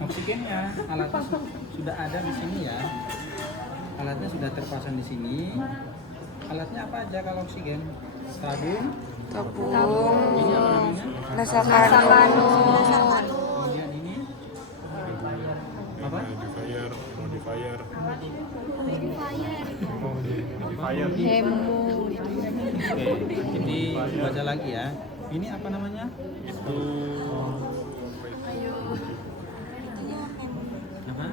Oksigennya alatnya sudah ada di sini ya. Alatnya sudah terpasang di sini. Alatnya apa aja kalau oksigen? Tabung. Ini apa namanya? Nasakano. Kemudian ini apa? Modifier. Hemo. Oke, jadi baca lagi ya. Ini apa namanya? Itu Apa?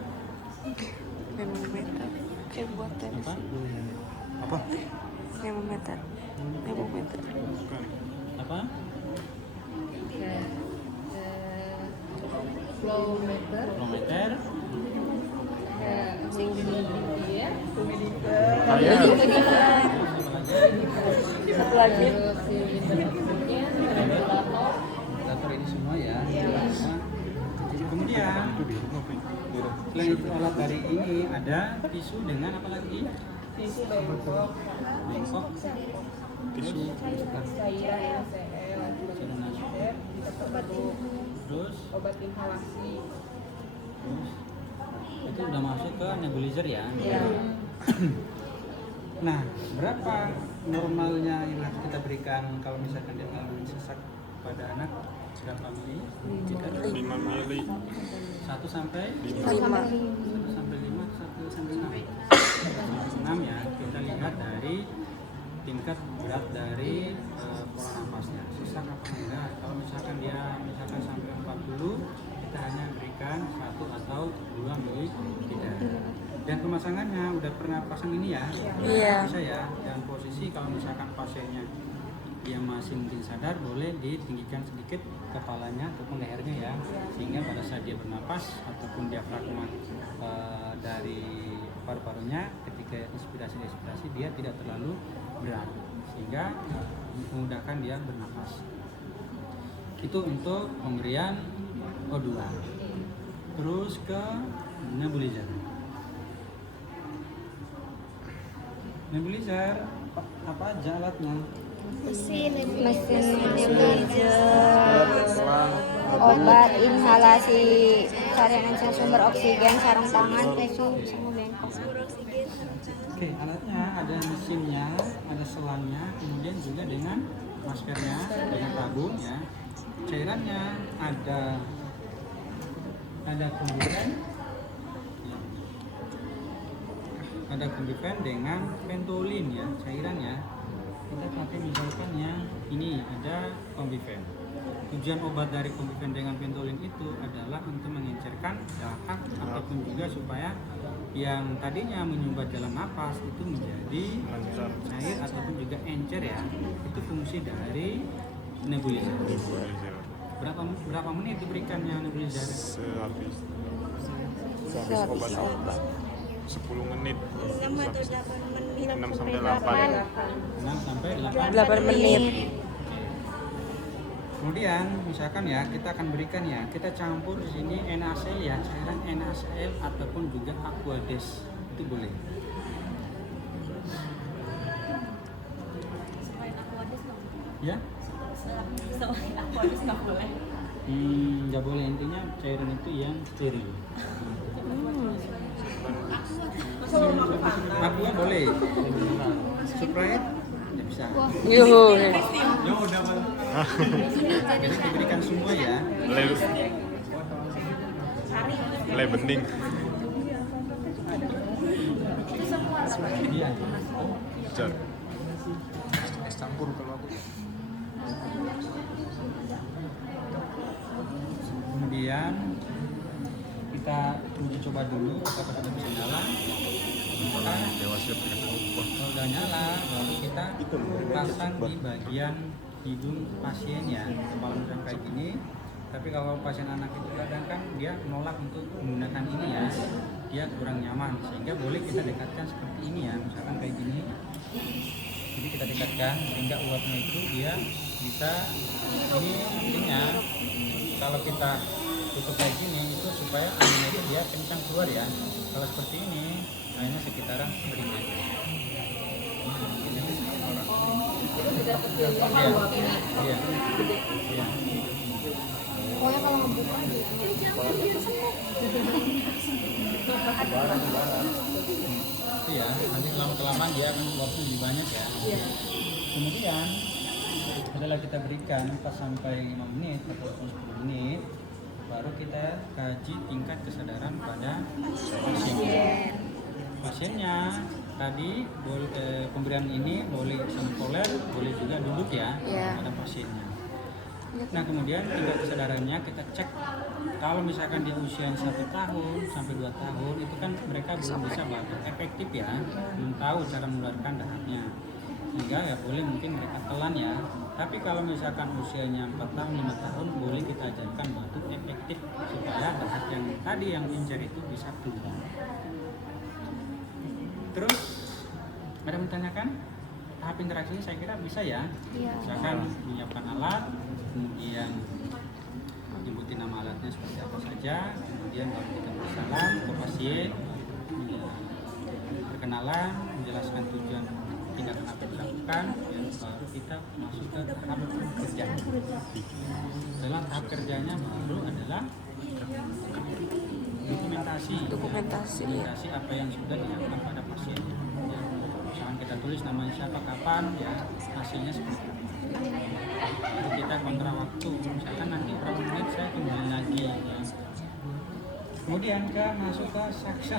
Memometer. Kayak buat tes. Apa? Memometer. Memometer. bukan. Apa? Flowmeter, Kronometer. humidifier, Satu lagi. terus si winternya, ventilator, Ventilator ini semua ya. Nah, kemudian selain itu alat dari ini ada tisu dengan apa lagi? tisu bengkok, Bengkok. Tisu. cairan NaCl, Terus obat inhalasi. itu udah masuk ke nebulizer ya. Ya. Nah, berapa normalnya yang harus kita berikan kalau misalkan dia mengalami sesak pada anak? Berapa mili? 5 mili. 1 sampai 5. 1 sampai 5, 1 sampai 6. 6 ya. Kita lihat dari tingkat berat dari pola napasnya. Sesak apa enggak? Kalau misalkan dia sampai 40, kita hanya berikan 1 atau 2 mili tidak. Dan pemasangannya udah pernah pasang ini ya? Iya. Bisa ya. Dan posisi kalau misalkan pasiennya dia masih mungkin sadar, boleh ditinggikan sedikit kepalanya ataupun lehernya ya, sehingga pada saat dia bernapas ataupun diafragma dari paru-parunya ketika inspirasi dia tidak terlalu berat, sehingga memudahkan dia bernapas. Itu untuk pemberian O2. Terus ke nebulizer. Nebulizer apa aja alatnya? Mesin nebulizer. Obat inhalasi, carian sumber oksigen, sarung tangan, tisu, sama bengkok. Oke, alatnya ada mesinnya, ada selangnya, kemudian juga dengan maskernya, dengan tabung ya. Cairannya ada kombifen, ada kombifen dengan pentolin ya, cairannya. Kita pakai misalkan yang ini ada kombifen. Tujuan obat dari kombifen dengan pentolin itu adalah untuk mengencerkan dahak ataupun juga supaya yang tadinya menyumbat jalan napas itu menjadi cair ataupun juga encer ya. Itu fungsi dari nebulizer. Berapa menit diberikannya nebulizer? Sehabis Sehabis obat 10 menit. 6 atau 8 menit. 6 sampai 8. 6 sampai 8 menit. Kemudian misalkan ya kita akan berikan ya, kita campur di sini NaCl ya, cairan NaCl ataupun juga Aquades, itu boleh. Ya? Nggak boleh, intinya cairan itu yang steril. Aqua boleh. Sprite nggak bisa. Yuhu. Ya udah Bang. Jadi diberikan semua ya. Mulai bening. Iya. Jar. Es campur kalau aku. Kemudian kita uji coba dulu apakah sudah bisa nyala. Dewasa Kalau udah nyala, baru kita pasang di bagian hidung pasien ya, kepala misalnya kayak gini. Tapi kalau pasien anak itu kadang kan dia menolak untuk menggunakan ini ya, dia kurang nyaman, sehingga boleh kita dekatkan seperti ini ya, misalkan kayak gini. Jadi kita dekatkan sehingga uapnya itu dia bisa ini intinya kalau kita tutup kayak gini itu supaya anginnya itu dia kencang keluar ya. Kalau seperti ini hanya sekitaran segini aja. Iya. Iya. Pokoknya kalau ngebuka Iya, nanti lama-kelamaan dia akan waktu lebih banyak ya. Iya. Kemudian setelah kita berikan 4 sampai 5 menit atau 10 menit, baru kita kaji tingkat kesadaran pada pasien. Pasiennya tadi pemberian ini boleh sempoler, boleh juga duduk ya Iya. pada pasiennya. Nah kemudian tingkat kesadarannya kita cek. Kalau misalkan dia usia 1 tahun sampai 2 tahun itu kan mereka belum bisa batuk efektif ya, belum tahu cara mengeluarkan dahaknya, sehingga ya boleh mungkin mereka telan ya. Tapi kalau misalkan usianya 4 tahun 5 tahun boleh kita ajarkan batuk efektif supaya dahak yang tadi yang incer itu bisa keluar. Terus ada yang menanyakan tahap interaksinya, saya kira bisa ya. Iya. Misalkan menyiapkan alat, kemudian nyebutin nama alatnya seperti apa saja, kemudian baru kita bersalam ke pasien, perkenalan, menjelaskan tujuan tindakan apa yang dilakukan, dan baru kita masuk ke tahap kerja. Dalam tahap kerjanya baru adalah dokumentasi apa yang sudah dilakukan pada pasien. Ya, misalkan kita tulis namanya siapa, kapan, ya hasilnya seperti apa. Lalu kita kontra waktu, misalkan nanti berapa menit saya kembali lagi ya. Kemudian masuk ke section